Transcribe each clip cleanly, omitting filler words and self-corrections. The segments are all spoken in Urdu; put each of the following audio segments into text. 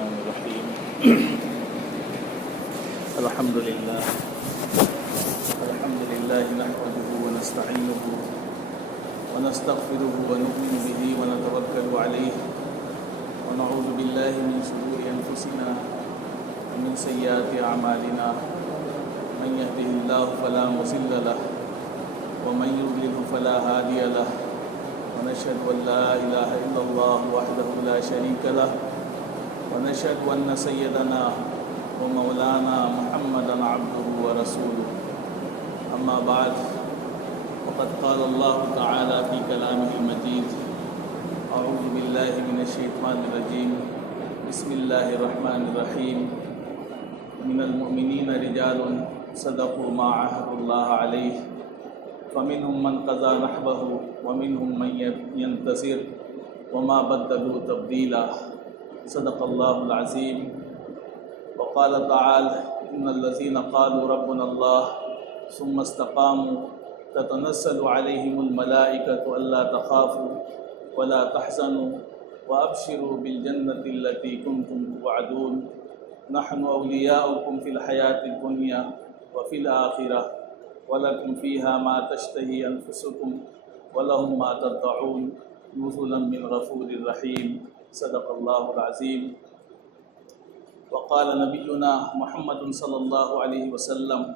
الرحمن الرحيم الحمد لله نحمده ونستعينه ونستغفره ونؤمن به ونتوكل عليه ونعوذ بالله من شرور أنفسنا ومن سيئات أعمالنا من يهده الله فلا مضل له ومن يضلل فلا هادي له ونشهد أن لا إله إلا الله وحده لا شريك له ونشهد أن سيدنا ومولانا محمدا عبده ورسوله أما بعد وقد قال الله تعالى في كلامه المجيد أعوذ بالله من الشيطان الرجيم بسم الله الرحمن الرحيم من المؤمنين رجال صدقوا ما عاهدوا الله عليه فمنهم من قضى نحبه ومنهم من ينتصر وما بدلوا تبديلا صدق الله العظيم وقال تعالى إن الذين قالوا ربنا الله ثم استقاموا تتنزل عليهم الملائكة ألا تخافوا ولا تحزنوا وأبشروا بالجنة التي كنتم توعدون نحن أولياؤكم في الحياة الدنيا وفي الآخرة ولكم فيها ما تشتهي أنفسكم ولهم ما تدعون نزلا من غفور رحيم صدق الله العظيم وقال نبينا محمد صلى الله عليه وسلم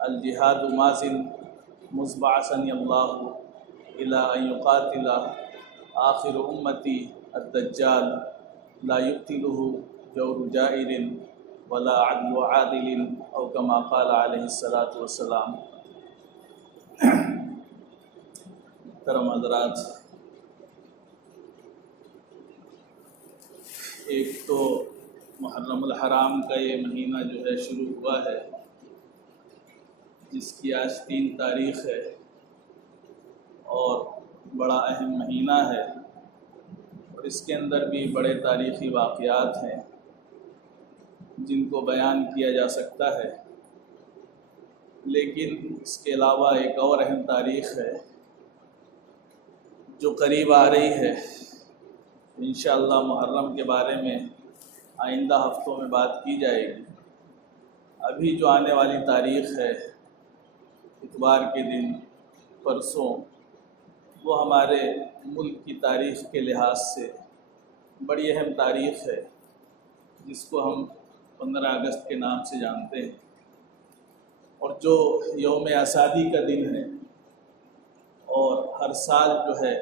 الجهاد مازن مذ بعثني الله إلى أن يقاتل آخر أمتي الدجال لا يقتله جور جائر ولا عدل عادل او كما قال علیہ الصلاۃ والسلام۔ محترم حضرات، ایک تو محرم الحرام کا یہ مہینہ جو ہے شروع ہوا ہے، جس کی آج 3 تاریخ ہے اور بڑا اہم مہینہ ہے، اور اس کے اندر بھی بڑے تاریخی واقعات ہیں جن کو بیان کیا جا سکتا ہے، لیکن اس کے علاوہ ایک اور اہم تاریخ ہے جو قریب آ رہی ہے۔ انشاءاللہ محرم کے بارے میں آئندہ ہفتوں میں بات کی جائے گی۔ ابھی جو آنے والی تاریخ ہے، اتوار کے دن، پرسوں، وہ ہمارے ملک کی تاریخ کے لحاظ سے بڑی اہم تاریخ ہے، جس کو ہم 15 اگست کے نام سے جانتے ہیں، اور جو یوم آزادی کا دن ہے، اور ہر سال جو ہے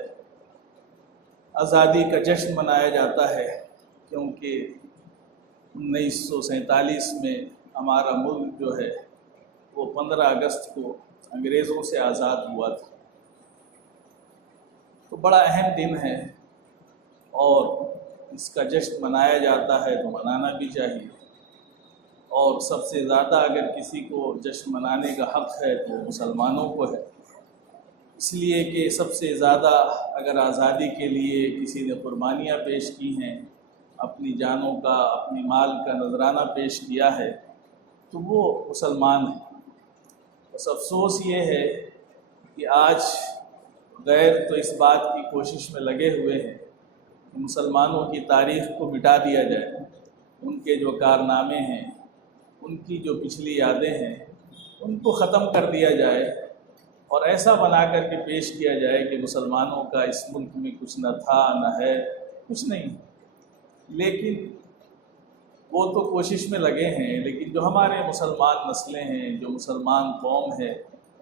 آزادی کا جشن منایا جاتا ہے، کیونکہ 1947 میں ہمارا ملک جو ہے وہ 15 اگست کو انگریزوں سے آزاد ہوا تھا۔ تو بڑا اہم دن ہے اور اس کا جشن منایا جاتا ہے تو منانا بھی چاہیے، اور سب سے زیادہ اگر کسی کو جشن منانے کا حق ہے تو مسلمانوں کو ہے، اس لیے کہ سب سے زیادہ اگر آزادی کے لیے کسی نے قربانیاں پیش کی ہیں، اپنی جانوں کا، اپنی مال کا نذرانہ پیش کیا ہے، تو وہ مسلمان ہیں۔ بس افسوس یہ ہے کہ آج غیر تو اس بات کی کوشش میں لگے ہوئے ہیں کہ مسلمانوں کی تاریخ کو مٹا دیا جائے، ان کے جو کارنامے ہیں، ان کی جو پچھلی یادیں ہیں، ان کو ختم کر دیا جائے، اور ایسا بنا کر کے پیش کیا جائے کہ مسلمانوں کا اس ملک میں کچھ نہ تھا نہ ہے، کچھ نہیں۔ لیکن وہ تو کوشش میں لگے ہیں، لیکن جو ہمارے مسلمان نسلیں ہیں، جو مسلمان قوم ہے،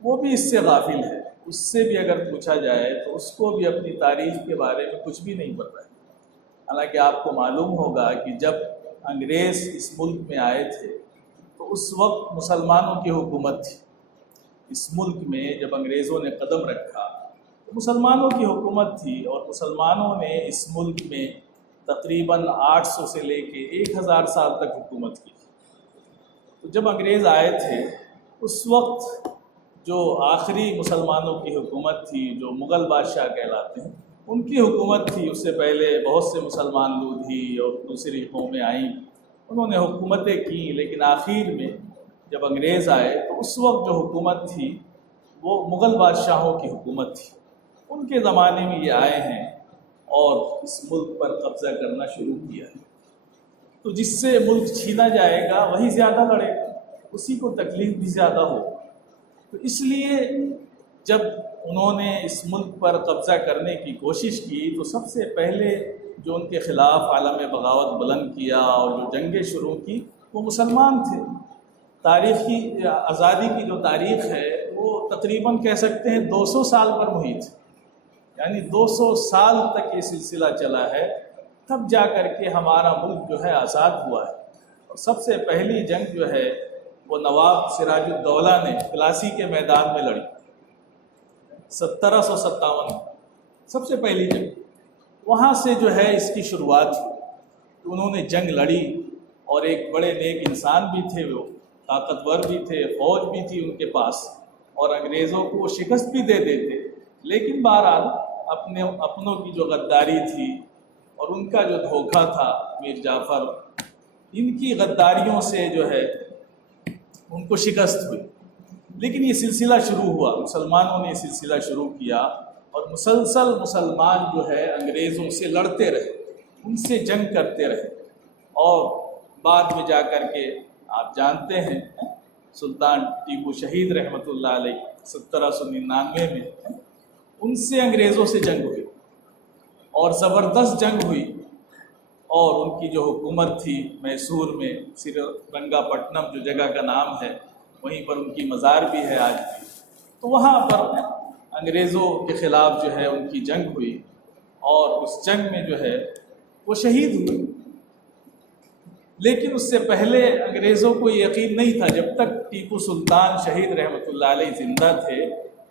وہ بھی اس سے غافل ہے۔ اس سے بھی اگر پوچھا جائے تو اس کو بھی اپنی تاریخ کے بارے میں کچھ بھی نہیں پتہ ہے۔ حالانکہ آپ کو معلوم ہوگا کہ جب انگریز اس ملک میں آئے تھے تو اس وقت مسلمانوں کی حکومت تھی۔ اس ملک میں جب انگریزوں نے قدم رکھا تو مسلمانوں کی حکومت تھی، اور مسلمانوں نے اس ملک میں تقریباً 800 سے لے کے 1000 سال تک حکومت کی۔ تو جب انگریز آئے تھے اس وقت جو آخری مسلمانوں کی حکومت تھی، جو مغل بادشاہ کہلاتے ہیں، ان کی حکومت تھی۔ اس سے پہلے بہت سے مسلمان لودھی اور دوسری قومیں آئیں، انہوں نے حکومتیں کی، لیکن آخر میں جب انگریز آئے تو اس وقت جو حکومت تھی وہ مغل بادشاہوں کی حکومت تھی۔ ان کے زمانے میں یہ آئے ہیں اور اس ملک پر قبضہ کرنا شروع کیا ہے۔ تو جس سے ملک چھینا جائے گا وہی زیادہ لڑے گا، اسی کو تکلیف بھی زیادہ ہو۔ تو اس لیے جب انہوں نے اس ملک پر قبضہ کرنے کی کوشش کی تو سب سے پہلے جو ان کے خلاف عالم بغاوت بلند کیا اور جو جنگیں شروع کی وہ مسلمان تھے۔ تاریخ کی آزادی کی جو تاریخ ہے وہ تقریباً کہہ سکتے ہیں 200 سال پر محیط ہے، یعنی 200 سال تک یہ سلسلہ چلا ہے، تب جا کر کے ہمارا ملک جو ہے آزاد ہوا ہے۔ اور سب سے پہلی جنگ جو ہے وہ نواب سراج الدولہ نے پلاسی کے میدان میں لڑی 1757 میں، سب سے پہلی جنگ وہاں سے جو ہے اس کی شروعات ہوئی۔ انہوں نے جنگ لڑی اور ایک بڑے نیک انسان بھی تھے، وہ طاقتور بھی تھے، فوج بھی تھی ان کے پاس، اور انگریزوں کو وہ شکست بھی دے دیتے، لیکن بہرحال اپنوں کی جو غداری تھی اور ان کا جو دھوکہ تھا میر جعفر، ان کی غداریوں سے جو ہے ان کو شکست ہوئی۔ لیکن یہ سلسلہ شروع ہوا، مسلمانوں نے یہ سلسلہ شروع کیا اور مسلسل مسلمان جو ہے انگریزوں سے لڑتے رہے، ان سے جنگ کرتے رہے، اور بعد میں جا کر کے آپ جانتے ہیں سلطان ٹیپو شہید رحمۃ اللہ علیہ 1799 میں ان سے انگریزوں سے جنگ ہوئی اور زبردست جنگ ہوئی، اور ان کی جو حکومت تھی میسور میں، سرینگا پٹنم جو جگہ کا نام ہے، وہیں پر ان کی مزار بھی ہے آج بھی، تو وہاں پر انگریزوں کے خلاف جو ہے ان کی جنگ ہوئی، اور اس جنگ میں جو ہے وہ شہید ہوئے۔ لیکن اس سے پہلے انگریزوں کو یہ یقین نہیں تھا، جب تک ٹیپو سلطان شہید رحمۃ اللہ علیہ زندہ تھے،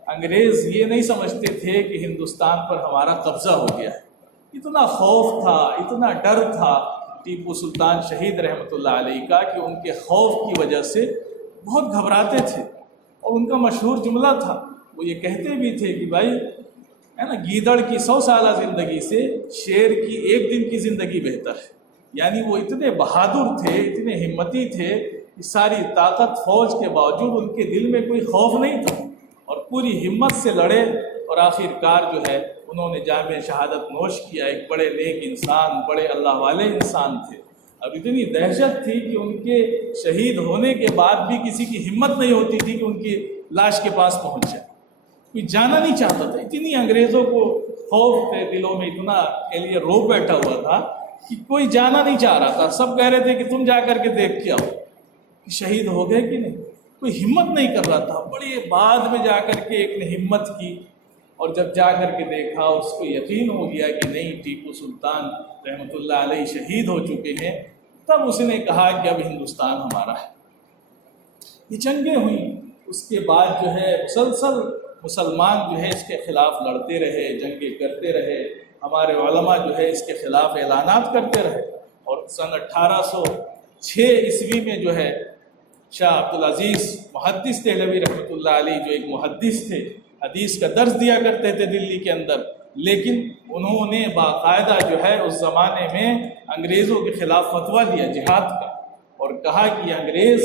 انگریز یہ نہیں سمجھتے تھے کہ ہندوستان پر ہمارا قبضہ ہو گیا ہے۔ اتنا خوف تھا، اتنا ڈر تھا ٹیپو سلطان شہید رحمۃ اللہ علیہ کا کہ ان کے خوف کی وجہ سے بہت گھبراتے تھے، اور ان کا مشہور جملہ تھا، وہ یہ کہتے بھی تھے کہ بھائی ہے نا، گیدڑ کی 100 سالہ زندگی سے شیر کی 1 دن کی زندگی بہتر ہے۔ یعنی وہ اتنے بہادر تھے، اتنے ہمتی تھے کہ ساری طاقت فوج کے باوجود ان کے دل میں کوئی خوف نہیں تھا، اور پوری ہمت سے لڑے، اور آخر کار جو ہے انہوں نے جام شہادت نوش کیا۔ ایک بڑے نیک انسان، بڑے اللہ والے انسان تھے۔ اب اتنی دہشت تھی کہ ان کے شہید ہونے کے بعد بھی کسی کی ہمت نہیں ہوتی تھی کہ ان کی لاش کے پاس پہنچ جائے، کوئی جانا نہیں چاہتا تھا۔ اتنی انگریزوں کو خوف تھے دلوں میں، اتنا کے لیے رو بیٹھا ہوا تھا کہ کوئی جانا نہیں چاہ رہا تھا۔ سب کہہ رہے تھے کہ تم جا کر کے دیکھ کے آؤ کہ شہید ہو گئے کہ نہیں، کوئی ہمت نہیں کر رہا تھا۔ بڑے بعد میں جا کر کے ایک نے ہمت کی، اور جب جا کر کے دیکھا اس کو یقین ہو گیا کہ نہیں، ٹیپو سلطان رحمۃ اللہ علیہ شہید ہو چکے ہیں، تب اس نے کہا کہ اب ہندوستان ہمارا ہے۔ یہ جنگیں ہوئیں، اس کے بعد جو ہے مسلسل مسلمان جو ہے اس کے خلاف لڑتے رہے، جنگیں کرتے رہے، ہمارے علماء جو ہے اس کے خلاف اعلانات کرتے رہے، اور سن 1806 عیسوی میں جو ہے شاہ عبدالعزیز محدث دہلوی رحمۃ اللہ علیہ، جو ایک محدث تھے، حدیث کا درس دیا کرتے تھے دلی کے اندر، لیکن انہوں نے باقاعدہ جو ہے اس زمانے میں انگریزوں کے خلاف فتویٰ دیا جہاد کا، اور کہا کہ یہ انگریز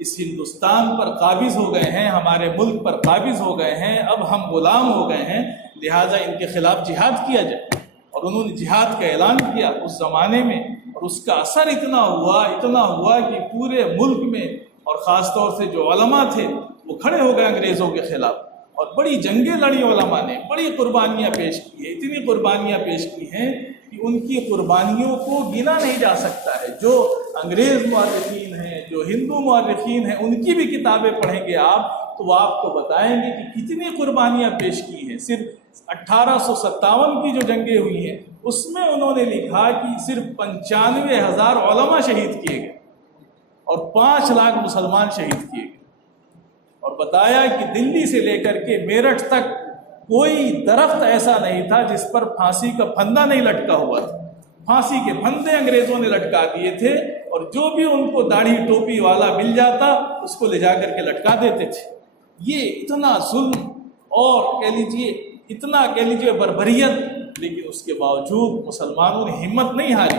اس ہندوستان پر قابض ہو گئے ہیں، ہمارے ملک پر قابض ہو گئے ہیں، اب ہم غلام ہو گئے ہیں، لہٰذا ان کے خلاف جہاد کیا جائے۔ اور انہوں نے جہاد کا اعلان کیا اس زمانے میں، اور اس کا اثر اتنا ہوا کہ پورے ملک میں، اور خاص طور سے جو علماء تھے وہ کھڑے ہو گئے انگریزوں کے خلاف، اور بڑی جنگیں لڑی علماء نے، بڑی قربانیاں پیش کی ہیں، اتنی قربانیاں پیش کی ہیں کہ ان کی قربانیوں کو گنا نہیں جا سکتا ہے۔ جو انگریز مورخین ہیں، جو ہندو مورخین ہیں، ان کی بھی کتابیں پڑھیں گے آپ تو وہ آپ کو بتائیں گے کہ کتنی قربانیاں پیش کی ہیں۔ صرف 1857 کی جو جنگیں ہوئی ہیں اس میں انہوں نے لکھا کہ صرف 95,000 علماء شہید کیے گئے اور 5 لاکھ مسلمان شہید کیے گئے، اور بتایا کہ دلی سے لے کر کے میرٹھ تک کوئی درخت ایسا نہیں تھا جس پر پھانسی کا پھندا نہیں لٹکا ہوا تھا۔ پھانسی کے پھندے انگریزوں نے لٹکا دیے تھے، اور جو بھی ان کو داڑھی ٹوپی والا مل جاتا اس کو لے جا کر کے لٹکا دیتے تھے۔ یہ اتنا ظلم اور کہہ لیجیے بربریت، لیکن اس کے باوجود مسلمانوں نے ہمت نہیں ہاری،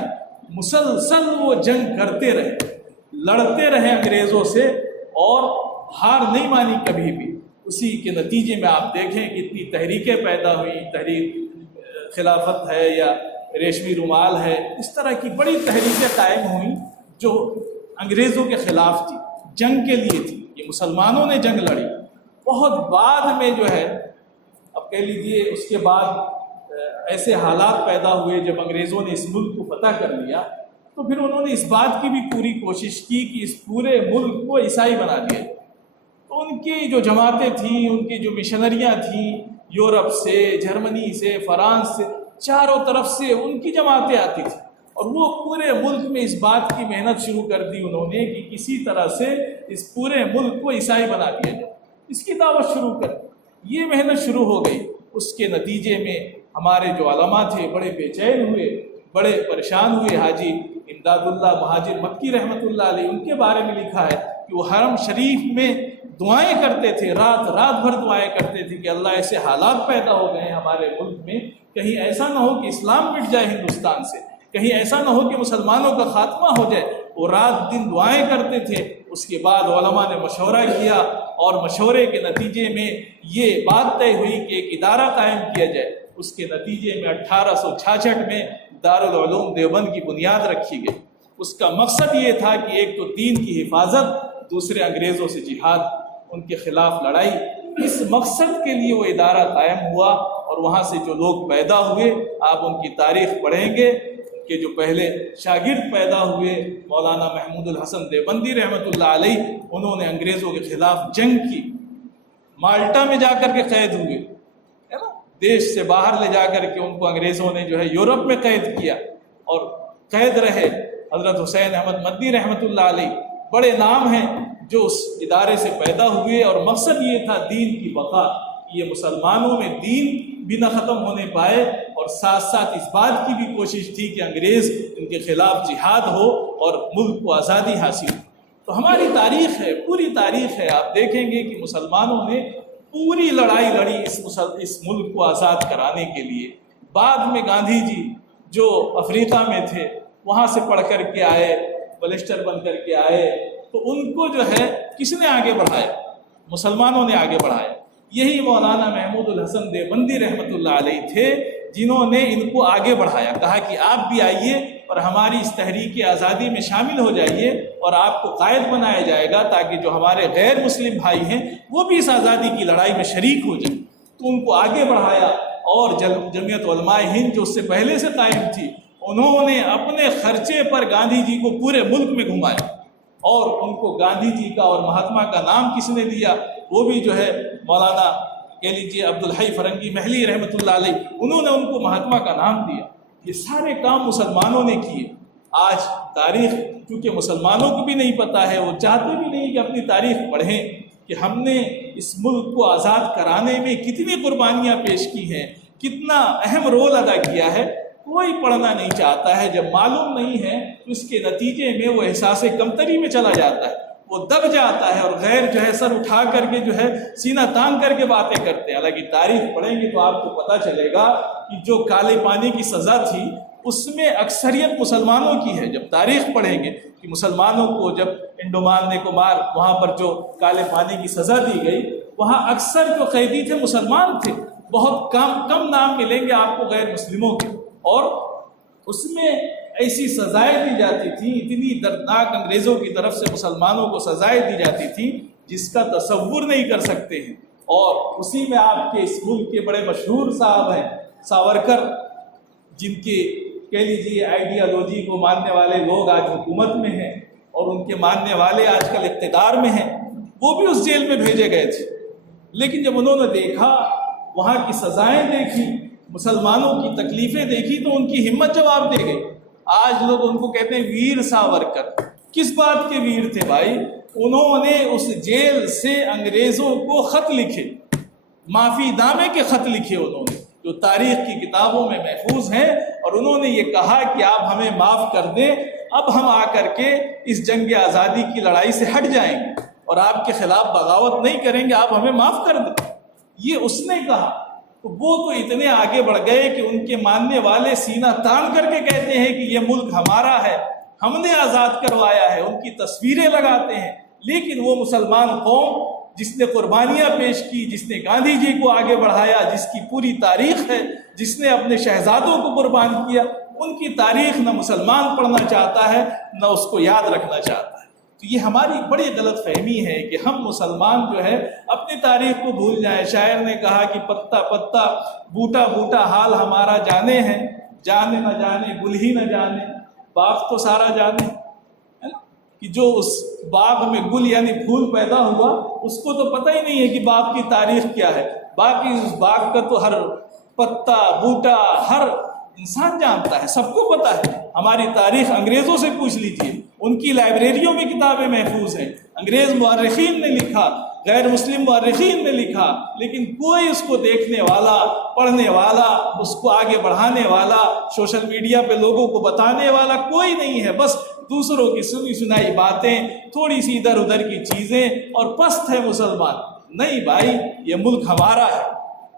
مسلسل وہ جنگ کرتے رہے، لڑتے رہے انگریزوں سے، اور ہار نہیں مانی کبھی بھی۔ اسی کے نتیجے میں آپ دیکھیں کہ اتنی تحریکیں پیدا ہوئی، تحریک خلافت ہے یا ریشمی رومال ہے، اس طرح کی بڑی تحریکیں قائم ہوئیں جو انگریزوں کے خلاف تھی، جنگ کے لیے تھی۔ یہ مسلمانوں نے جنگ لڑی۔ بہت بعد میں جو ہے، اب کہہ لیجیے اس کے بعد ایسے حالات پیدا ہوئے جب انگریزوں نے اس ملک کو فتح کر لیا، تو پھر انہوں نے اس بات کی بھی پوری کوشش کی کہ اس پورے ملک کو عیسائی بنا دیا۔ تو ان کی جو جماعتیں تھیں، ان کی جو مشنریاں تھیں، یورپ سے، جرمنی سے، فرانس سے، چاروں طرف سے ان کی جماعتیں آتی تھیں، اور وہ پورے ملک میں اس بات کی محنت شروع کر دی انہوں نے کہ کسی طرح سے اس پورے ملک کو عیسائی بنا دیا جائے، اس کی دعوت شروع کر دی۔ یہ محنت شروع ہو گئی۔ اس کے نتیجے میں ہمارے جو علماء تھے بڑے بے چین ہوئے، بڑے پریشان ہوئے۔ حاجی امداد اللہ مہاجر مکی رحمۃ اللہ علیہ، ان کے بارے میں لکھا ہے کہ وہ حرم شریف میں دعائیں کرتے تھے، رات بھر دعائیں کرتے تھے کہ اللہ ایسے حالات پیدا ہو گئے ہیں ہمارے ملک میں، کہیں ایسا نہ ہو کہ اسلام مٹ جائے ہندوستان سے، کہیں ایسا نہ ہو کہ مسلمانوں کا خاتمہ ہو جائے۔ وہ رات دن دعائیں کرتے تھے۔ اس کے بعد علماء نے مشورہ کیا، اور مشورے کے نتیجے میں یہ بات طے ہوئی کہ ایک ادارہ قائم کیا جائے۔ اس کے نتیجے میں 1866 میں دارالعلوم دیوبند کی بنیاد رکھی گئی۔ اس کا مقصد یہ تھا کہ ایک تو دین کی حفاظت، دوسرے انگریزوں سے جہاد، ان کے خلاف لڑائی۔ اس مقصد کے لیے وہ ادارہ قائم ہوا، اور وہاں سے جو لوگ پیدا ہوئے، آپ ان کی تاریخ پڑھیں گے کہ جو پہلے شاگرد پیدا ہوئے مولانا محمود الحسن دیوبندی رحمۃ اللہ علیہ، انہوں نے انگریزوں کے خلاف جنگ کی، مالٹا میں جا کر کے قید ہوئے، ہے نا، دیش سے باہر لے جا کر کے ان کو انگریزوں نے جو ہے یورپ میں قید کیا اور قید رہے۔ حضرت حسین احمد مدنی رحمۃ اللہ علیہ بڑے نام ہیں جو اس ادارے سے پیدا ہوئے، اور مقصد یہ تھا دین کی بقا، یہ مسلمانوں میں دین بھی نہ ختم ہونے پائے، اور ساتھ ساتھ اس بات کی بھی کوشش تھی کہ انگریز ان کے خلاف جہاد ہو اور ملک کو آزادی حاصل ہو۔ تو ہماری تاریخ ہے، پوری تاریخ ہے، آپ دیکھیں گے کہ مسلمانوں نے پوری لڑائی لڑی اس ملک کو آزاد کرانے کے لیے۔ بعد میں گاندھی جی جو افریقہ میں تھے، وہاں سے پڑھ کر کے آئے، بلسٹر بن کر کے آئے، تو ان کو جو ہے کس نے آگے بڑھایا؟ مسلمانوں نے آگے بڑھایا۔ یہی مولانا محمود الحسن دیوبندی رحمۃ اللہ علیہ تھے جنہوں نے ان کو آگے بڑھایا، کہا کہ آپ بھی آئیے اور ہماری اس تحریک آزادی میں شامل ہو جائیے، اور آپ کو قائد بنایا جائے گا تاکہ جو ہمارے غیر مسلم بھائی ہیں وہ بھی اس آزادی کی لڑائی میں شریک ہو جائیں۔ تو ان کو آگے بڑھایا، اور جمعیت علماء ہند جو اس سے پہلے سے قائم تھی، انہوں نے اپنے خرچے پر گاندھی جی کو پورے ملک میں گھمایا، اور ان کو گاندھی جی کا اور مہاتما کا نام کس نے دیا؟ وہ بھی جو ہے مولانا کہہ لیجیے عبدالحی فرنگی محلی رحمۃ اللہ علیہ، انہوں نے ان کو مہاتما کا نام دیا۔ یہ سارے کام مسلمانوں نے کیے۔ آج تاریخ چونکہ مسلمانوں کو بھی نہیں پتہ ہے، وہ چاہتے بھی نہیں کہ اپنی تاریخ پڑھیں کہ ہم نے اس ملک کو آزاد کرانے میں کتنی قربانیاں پیش کی ہیں، کتنا اہم رول ادا کیا ہے، کوئی پڑھنا نہیں چاہتا ہے۔ جب معلوم نہیں ہے تو اس کے نتیجے میں وہ احساس کمتری میں چلا جاتا ہے، وہ دب جاتا ہے، اور غیر جو ہے سر اٹھا کر کے جو ہے سینہ تان کر کے باتیں کرتے ہیں۔ حالانکہ تاریخ پڑھیں گے تو آپ کو پتہ چلے گا کہ جو کالے پانی کی سزا تھی اس میں اکثریت مسلمانوں کی ہے۔ جب تاریخ پڑھیں گے کہ مسلمانوں کو جب انڈمان نکوبار وہاں پر جو کالے پانی کی سزا دی گئی، وہاں اکثر جو قیدی تھے مسلمان تھے، بہت کم نام ملیں گے آپ کو غیر مسلموں کے، اور اس میں ایسی سزائیں دی جاتی تھیں، اتنی دردناک انگریزوں کی طرف سے مسلمانوں کو سزائیں دی جاتی تھیں جس کا تصور نہیں کر سکتے ہیں۔ اور اسی میں آپ کے اس ملک کے بڑے مشہور صاحب ہیں ساورکر، جن کے کہہ لیجیے آئیڈیالوجی کو ماننے والے لوگ آج حکومت میں ہیں، اور ان کے ماننے والے آج کل اقتدار میں ہیں، وہ بھی اس جیل میں بھیجے گئے تھے۔ لیکن جب انہوں نے دیکھا، وہاں کی سزائیں دیکھی، مسلمانوں کی تکلیفیں دیکھی، تو ان کی ہمت جواب دے گئی۔ آج لوگ ان کو کہتے ہیں ویر ساورکر۔ کس بات کے ویر تھے بھائی؟ انہوں نے اس جیل سے انگریزوں کو خط لکھے، معافی نامے کے خط لکھے انہوں نے، جو تاریخ کی کتابوں میں محفوظ ہیں، اور انہوں نے یہ کہا کہ آپ ہمیں معاف کر دیں، اب ہم آ کر کے اس جنگ آزادی کی لڑائی سے ہٹ جائیں گے اور آپ کے خلاف بغاوت نہیں کریں گے، آپ ہمیں معاف کر دیں۔ یہ اس نے کہا۔ تو وہ تو اتنے آگے بڑھ گئے کہ ان کے ماننے والے سینہ تان کر کے کہتے ہیں کہ یہ ملک ہمارا ہے، ہم نے آزاد کروایا ہے، ان کی تصویریں لگاتے ہیں۔ لیکن وہ مسلمان قوم جس نے قربانیاں پیش کی، جس نے گاندھی جی کو آگے بڑھایا، جس کی پوری تاریخ ہے، جس نے اپنے شہزادوں کو قربان کیا، ان کی تاریخ نہ مسلمان پڑھنا چاہتا ہے نہ اس کو یاد رکھنا چاہتا ہے۔ تو یہ ہماری بڑی غلط فہمی ہے کہ ہم مسلمان جو ہے اپنی تاریخ کو بھول جائیں۔ شاعر نے کہا کہ پتا پتا بوٹا بوٹا حال ہمارا جانے ہیں، جانے نہ جانے گل ہی نہ جانے، باغ تو سارا جانے، ہے نا؟ کہ جو اس باغ میں گل یعنی پھول پیدا ہوا اس کو تو پتہ ہی نہیں ہے کہ باغ کی تاریخ کیا ہے، باقی اس باغ کا تو ہر پتا بوٹا ہر انسان جانتا ہے، سب کو پتہ ہے۔ ہماری تاریخ انگریزوں سے پوچھ لیجئے، ان کی لائبریریوں میں کتابیں محفوظ ہیں، انگریز مورخین نے لکھا، غیر مسلم مورخین نے لکھا، لیکن کوئی اس کو دیکھنے والا، پڑھنے والا، اس کو آگے بڑھانے والا، سوشل میڈیا پہ لوگوں کو بتانے والا کوئی نہیں ہے۔ بس دوسروں کی سنی سنائی باتیں، تھوڑی سی ادھر ادھر کی چیزیں، اور پست ہے مسلمان۔ نہیں بھائی، یہ ملک ہمارا ہے،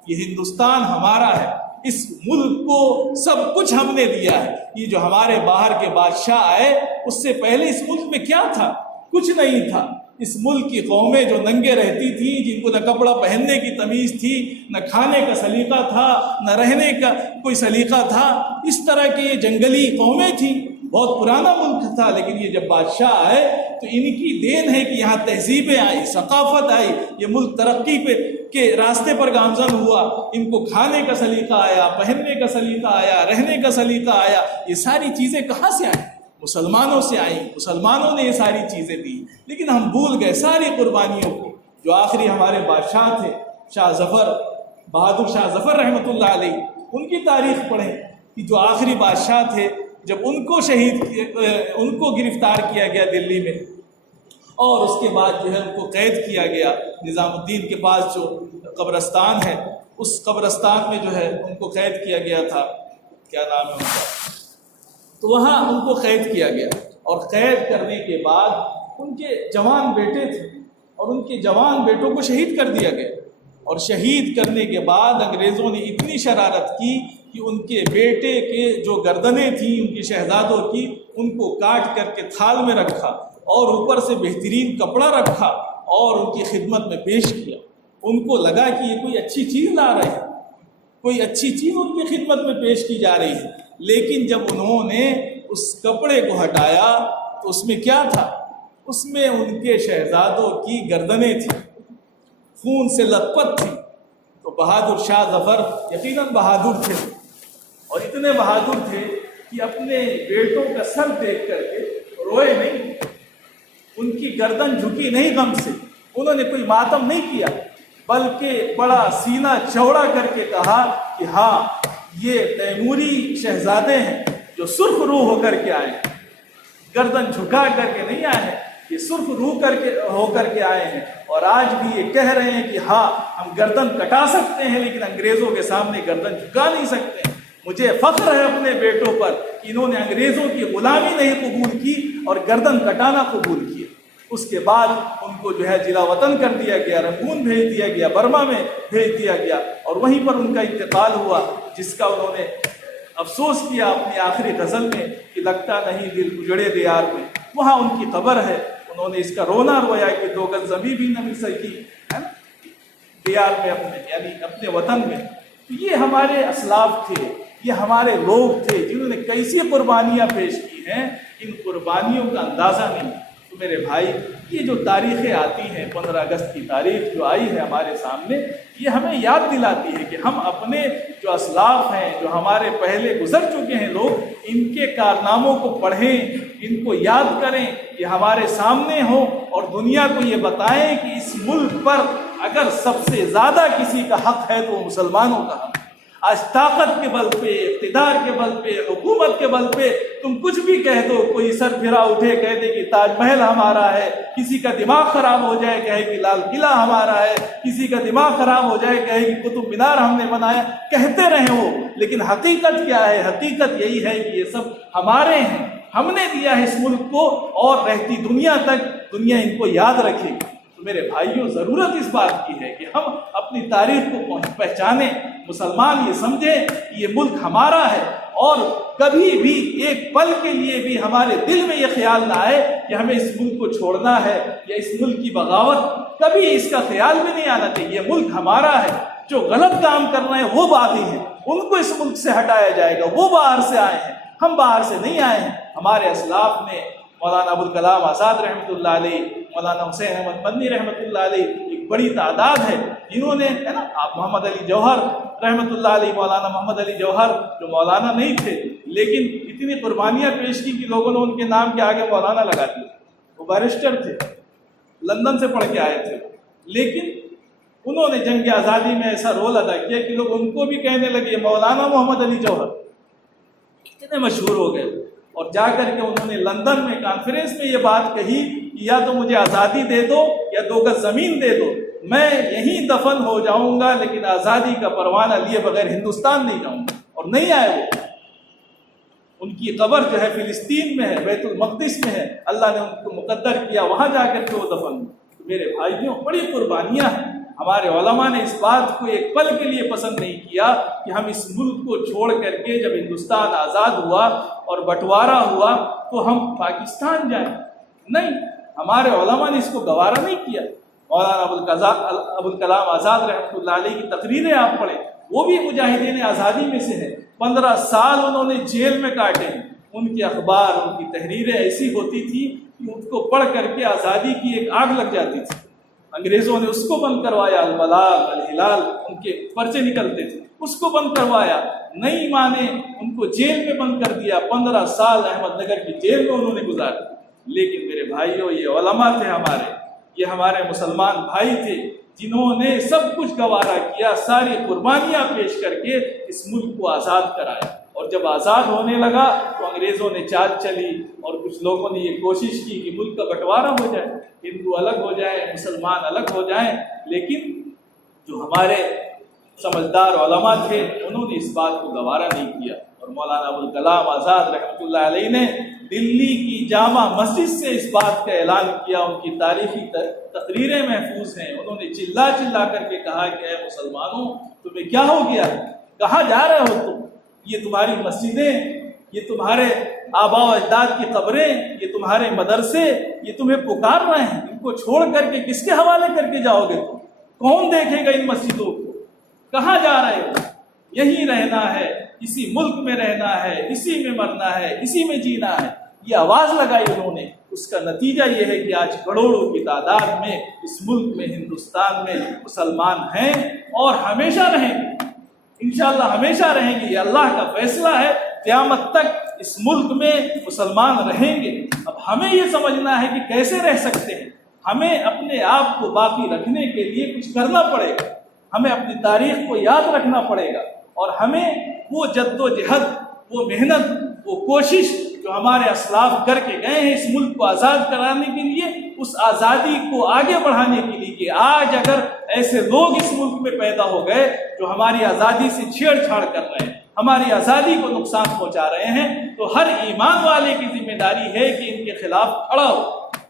یہ ہندوستان ہمارا ہے، اس ملک کو سب کچھ ہم نے دیا ہے۔ یہ جو ہمارے باہر کے بادشاہ آئے اس سے پہلے اس ملک میں کیا تھا؟ کچھ نہیں تھا۔ اس ملک کی قومیں جو ننگے رہتی تھیں، جن کو نہ کپڑا پہننے کی تمیز تھی، نہ کھانے کا سلیقہ تھا، نہ رہنے کا کوئی سلیقہ تھا، اس طرح کی یہ جنگلی قومیں تھیں، بہت پرانا ملک تھا۔ لیکن یہ جب بادشاہ آئے تو ان کی دین ہے کہ یہاں تہذیبیں آئی، ثقافت آئی، یہ ملک ترقی کے راستے پر گامزن ہوا، ان کو کھانے کا سلیقہ آیا، پہننے کا سلیقہ آیا، رہنے کا سلیقہ آیا۔ یہ ساری چیزیں کہاں سے آئیں؟ مسلمانوں سے آئیں، مسلمانوں نے یہ ساری چیزیں دی۔ لیکن ہم بھول گئے ساری قربانیوں کو۔ جو آخری ہمارے بادشاہ تھے شاہ ظفر، بہادر شاہ ظفر رحمۃ اللہ علیہ، ان کی تاریخ پڑھیں کہ جو آخری بادشاہ تھے، جب ان کو گرفتار کیا گیا دلی میں، اور اس کے بعد جو ہے ان کو قید کیا گیا نظام الدین کے پاس جو قبرستان ہے، اس قبرستان میں جو ہے ان کو قید کیا گیا تھا، کیا نام ہے ان کا، تو وہاں ان کو قید کیا گیا، اور قید کرنے کے بعد ان کے جوان بیٹے تھے، اور ان کے جوان بیٹوں کو شہید کر دیا گیا۔ اور شہید کرنے کے بعد انگریزوں نے اتنی شرارت کی کہ ان کے بیٹے کے جو گردنیں تھیں ان کی شہزادوں کی، ان کو کاٹ کر کے تھال میں رکھا، اور اوپر سے بہترین کپڑا رکھا، اور ان کی خدمت میں پیش کیا۔ ان کو لگا کہ یہ کوئی اچھی چیز لا رہے ہیں، کوئی اچھی چیز ان کی خدمت میں پیش کی جا رہی ہے۔ لیکن جب انہوں نے اس کپڑے کو ہٹایا تو اس میں کیا تھا؟ اس میں ان کے شہزادوں کی گردنیں تھیں، خون سے لت پت تھی۔ تو بہادر شاہ ظفر یقیناً بہادر تھے، اور اتنے بہادر تھے کہ اپنے بیٹوں کا سر دیکھ کر کے روئے نہیں، ان کی گردن جھکی نہیں غم سے، انہوں نے کوئی ماتم نہیں کیا، بلکہ بڑا سینہ چوڑا کر کے کہا کہ ہاں یہ تیموری شہزادے ہیں جو سرخ روح ہو کر کے آئے ہیں، گردن جھکا کر کے نہیں آئے ہیں، یہ سرخ روح ہو کر کے آئے ہیں، اور آج بھی یہ کہہ رہے ہیں کہ ہاں ہم گردن کٹا سکتے ہیں لیکن انگریزوں کے سامنے گردن جھکا نہیں سکتے ہیں۔ مجھے فخر ہے اپنے بیٹوں پر کہ انہوں نے انگریزوں کی غلامی نہیں قبول کی اور گردن کٹانا قبول کیا۔ اس کے بعد ان کو جو ہے جلا وطن کر دیا گیا، رنگون بھیج دیا گیا، برما میں بھیج دیا گیا، اور وہیں پر ان کا انتقال ہوا، جس کا انہوں نے افسوس کیا اپنی آخری غزل میں کہ لگتا نہیں دل اجڑے دیار میں۔ وہاں ان کی قبر ہے، انہوں نے اس کا رونا رویا کہ 2 گز زمین بھی نہ مل سکی، ہے نا، دیار میں اپنے یعنی اپنے وطن میں۔ تو یہ ہمارے اسلاف تھے، یہ ہمارے لوگ تھے جنہوں نے کیسی قربانیاں پیش کی ہیں، ان قربانیوں کا اندازہ نہیں۔ تو میرے بھائی، یہ جو تاریخیں آتی ہیں، 15 اگست کی تاریخ جو آئی ہے ہمارے سامنے، یہ ہمیں یاد دلاتی ہے کہ ہم اپنے جو اسلاف ہیں، جو ہمارے پہلے گزر چکے ہیں لوگ، ان کے کارناموں کو پڑھیں، ان کو یاد کریں، یہ ہمارے سامنے ہوں، اور دنیا کو یہ بتائیں کہ اس ملک پر اگر سب سے زیادہ کسی کا حق ہے تو وہ مسلمانوں کا حق ہے۔ آج طاقت کے بل پہ، اقتدار کے بل پہ، حکومت کے بل پہ تم کچھ بھی کہہ دو، کوئی سر پھرا اٹھے کہہ دے کہ تاج محل ہمارا ہے، کسی کا دماغ خراب ہو جائے کہے کہ لال قلعہ ہمارا ہے، کسی کا دماغ خراب ہو جائے کہے کہ قطب مینار ہم نے بنایا، کہتے رہیں وہ، لیکن حقیقت کیا ہے؟ حقیقت یہی ہے کہ یہ سب ہمارے ہیں، ہم نے دیا ہے اس ملک کو، اور رہتی دنیا تک دنیا ان کو یاد رکھے گی۔ تو میرے بھائیوں، ضرورت اس بات کی ہے کہ ہم اپنی تاریخ کو پہچانیں، مسلمان یہ سمجھیں کہ یہ ملک ہمارا ہے، اور کبھی بھی ایک پل کے لیے بھی ہمارے دل میں یہ خیال نہ آئے کہ ہمیں اس ملک کو چھوڑنا ہے یا اس ملک کی بغاوت، کبھی اس کا خیال بھی نہیں آنا چاہیے۔ یہ ملک ہمارا ہے، جو غلط کام کر رہے ہیں وہ باغی ہیں، ان کو اس ملک سے ہٹایا جائے گا، وہ باہر سے آئے ہیں، ہم باہر سے نہیں آئے ہیں. ہمارے اسلاف میں مولانا ابوالکلام آزاد رحمۃ اللہ علیہ، مولانا حسین احمد مدنی رحمۃ اللہ علیہ ایک بڑی تعداد ہے جنہوں نے، ہے نا، آپ محمد علی جوہر رحمۃ اللہ علیہ، مولانا محمد علی جوہر جو مولانا نہیں تھے لیکن اتنی قربانیاں پیش کی کہ لوگوں نے ان کے نام کے آگے مولانا لگا دیا. وہ بیرسٹر تھے، لندن سے پڑھ کے آئے تھے، لیکن انہوں نے جنگ آزادی میں ایسا رول ادا کیا کہ لوگ ان کو بھی کہنے لگے مولانا محمد علی جوہر، اتنے مشہور ہو گئے. اور جا کر کے انہوں نے لندن میں کانفرنس میں یہ بات کہی کہ یا تو مجھے آزادی دے دو یا 2 گز زمین دے دو، میں یہیں دفن ہو جاؤں گا لیکن آزادی کا پروانہ لیے بغیر ہندوستان نہیں جاؤں گا. اور نہیں آئے وہ. ان کی قبر جو ہے فلسطین میں ہے، بیت المقدس میں ہے. اللہ نے ان کو مقدر کیا وہاں جا کر کے وہ دفن ہوئے. میرے بھائیوں، بڑی قربانیاں ہیں. ہمارے علماء نے اس بات کو ایک پل کے لیے پسند نہیں کیا کہ ہم اس ملک کو چھوڑ کر کے جب ہندوستان آزاد ہوا اور بٹوارا ہوا تو ہم پاکستان جائیں. نہیں، ہمارے علماء نے اس کو گوارا نہیں کیا. مولانا ابوالکلام آزاد رحمۃ اللہ علیہ کی تقریریں آپ پڑھیں، وہ بھی مجاہدین آزادی میں سے ہے. 15 سال انہوں نے جیل میں کاٹے ہیں. ان کے اخبار، ان کی تحریریں ایسی ہوتی تھی کہ ان کو پڑھ کر کے آزادی کی ایک آگ لگ جاتی تھی. انگریزوں نے اس کو بند کروایا، البلاغ، الہلال، ان کے پرچے نکلتے تھے، اس کو بند کروایا. نہیں مانے، ان کو جیل میں بند کر دیا. 15 سال احمد نگر کی جیل میں انہوں نے گزارے. لیکن میرے بھائیوں، یہ علماء تھے ہمارے، یہ ہمارے مسلمان بھائی تھے جنہوں نے سب کچھ گوارا کیا، ساری قربانیاں پیش کر کے اس ملک کو آزاد کرایا. اور جب آزاد ہونے لگا تو انگریزوں نے چال چلی اور کچھ لوگوں نے یہ کوشش کی کہ ملک کا بٹوارا ہو جائے، ہندو الگ ہو جائیں، مسلمان الگ ہو جائیں. لیکن جو ہمارے سمجھدار علماء تھے انہوں نے اس بات کو گوارا نہیں کیا. اور مولانا ابوالکلام آزاد رحمۃ اللہ علیہ نے دلی کی جامع مسجد سے اس بات کا اعلان کیا. ان کی تاریخی تقریریں محفوظ ہیں. انہوں نے چلا چلا کر کے کہا کہ اے مسلمانوں، تمہیں کیا ہو گیا؟ کہاں جا رہے ہو تم؟ یہ تمہاری مسجدیں، یہ تمہارے آباء و اجداد کی قبریں، یہ تمہارے مدرسے، یہ تمہیں پکار رہے ہیں. ان کو چھوڑ کر کے کس کے حوالے کر کے جاؤ گے تم؟ کون دیکھے گا ان مسجدوں کو؟ کہاں جا رہے ہو؟ یہیں رہنا ہے، اسی ملک میں رہنا ہے، اسی میں مرنا ہے، اسی میں جینا ہے. یہ آواز لگائی انہوں نے. اس کا نتیجہ یہ ہے کہ آج کروڑوں کی تعداد میں اس ملک میں، ہندوستان میں مسلمان ہیں اور ہمیشہ رہیں گے. انشاءاللہ ہمیشہ رہیں گے. یہ اللہ کا فیصلہ ہے. قیامت تک اس ملک میں مسلمان رہیں گے. اب ہمیں یہ سمجھنا ہے کہ کیسے رہ سکتے ہیں. ہمیں اپنے آپ کو باقی رکھنے کے لیے کچھ کرنا پڑے گا. ہمیں اپنی تاریخ کو یاد رکھنا پڑے گا اور ہمیں وہ جد و جہد، وہ محنت، وہ کوشش جو ہمارے اسلاف کر کے گئے ہیں اس ملک کو آزاد کرانے کے لیے، اس آزادی کو آگے بڑھانے کے لیے کہ آج اگر ایسے لوگ اس ملک میں پیدا ہو گئے جو ہماری آزادی سے چھیڑ چھاڑ کر رہے ہیں، ہماری آزادی کو نقصان پہنچا رہے ہیں، تو ہر ایمان والے کی ذمہ داری ہے کہ ان کے خلاف کھڑا ہو.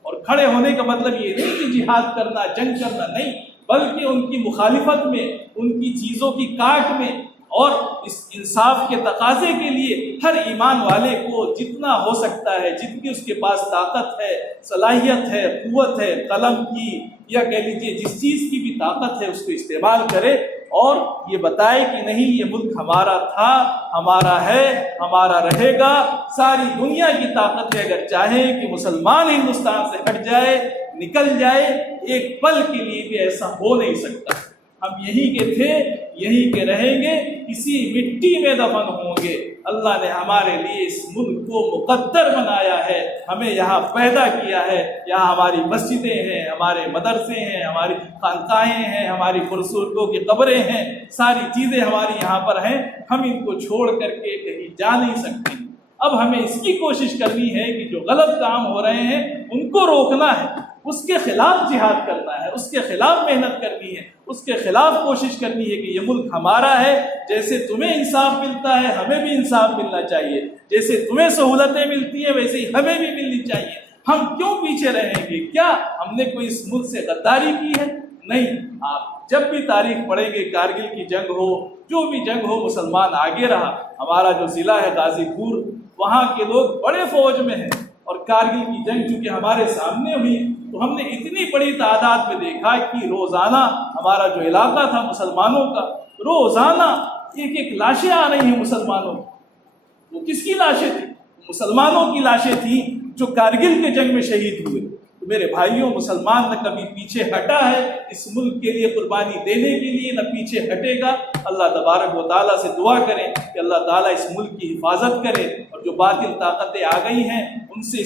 اور کھڑے ہونے کا مطلب یہ نہیں کہ جہاد کرنا، جنگ کرنا، نہیں، بلکہ ان کی مخالفت میں، ان کی چیزوں کی کاٹ میں اور اس انصاف کے تقاضے کے لیے ہر ایمان والے کو جتنا ہو سکتا ہے، جتنی اس کے پاس طاقت ہے، صلاحیت ہے، قوت ہے، قلم کی یا کہہ لیجیے جس چیز کی بھی طاقت ہے اس کو استعمال کرے اور یہ بتائے کہ نہیں، یہ ملک ہمارا تھا، ہمارا ہے، ہمارا رہے گا. ساری دنیا کی طاقت ہے اگر چاہے کہ مسلمان ہندوستان سے ہٹ جائے، نکل جائے، ایک پل کے لیے بھی ایسا ہو نہیں سکتا. ہم یہیں کے تھے، یہیں کے رہیں گے، اسی مٹی میں دفن ہوں گے. اللہ نے ہمارے لیے اس ملک کو مقدر بنایا ہے، ہمیں یہاں پیدا کیا ہے. یہاں ہماری مسجدیں ہیں، ہمارے مدرسے ہیں، ہماری خانقاہیں ہیں، ہماری بزرگوں کی قبریں ہیں، ساری چیزیں ہماری یہاں پر ہیں. ہم ان کو چھوڑ کر کے کہیں جا نہیں سکتے. اب ہمیں اس کی کوشش کرنی ہے کہ جو غلط کام ہو رہے ہیں ان کو روکنا ہے، اس کے خلاف جہاد کرنا ہے، اس کے خلاف محنت کرنی ہے، اس کے خلاف کوشش کرنی ہے کہ یہ ملک ہمارا ہے. جیسے تمہیں انصاف ملتا ہے ہمیں بھی انصاف ملنا چاہیے، جیسے تمہیں سہولتیں ملتی ہیں ویسے ہی ہمیں بھی ملنی چاہیے. ہم کیوں پیچھے رہیں گے؟ کیا ہم نے کوئی اس ملک سے غداری کی ہے؟ نہیں. آپ جب بھی تاریخ پڑھیں گے، کارگل کی جنگ ہو، جو بھی جنگ ہو، مسلمان آگے رہا. ہمارا جو ضلع ہے غازی پور، وہاں کے لوگ بڑے فوج میں ہیں اور کارگل کی جنگ چونکہ ہمارے سامنے ہوئی تو ہم نے اتنی بڑی تعداد میں دیکھا کہ روزانہ ہمارا جو علاقہ تھا مسلمانوں کا، روزانہ ایک ایک لاشیں آ رہی ہیں مسلمانوں. وہ کس کی لاشیں تھیں؟ مسلمانوں کی لاشیں تھیں جو کارگل کے جنگ میں شہید ہوئے۔ تو میرے بھائیوں، مسلمان نہ کبھی پیچھے ہٹا ہے اس ملک کے لیے قربانی دینے کے لیے، نہ پیچھے ہٹے گا۔ اللہ تبارک و تعالیٰ سے دعا کریں کہ اللہ تعالیٰ اس ملک کی حفاظت کرے، اور جو باطل طاقتیں آ گئی ہیں ان سے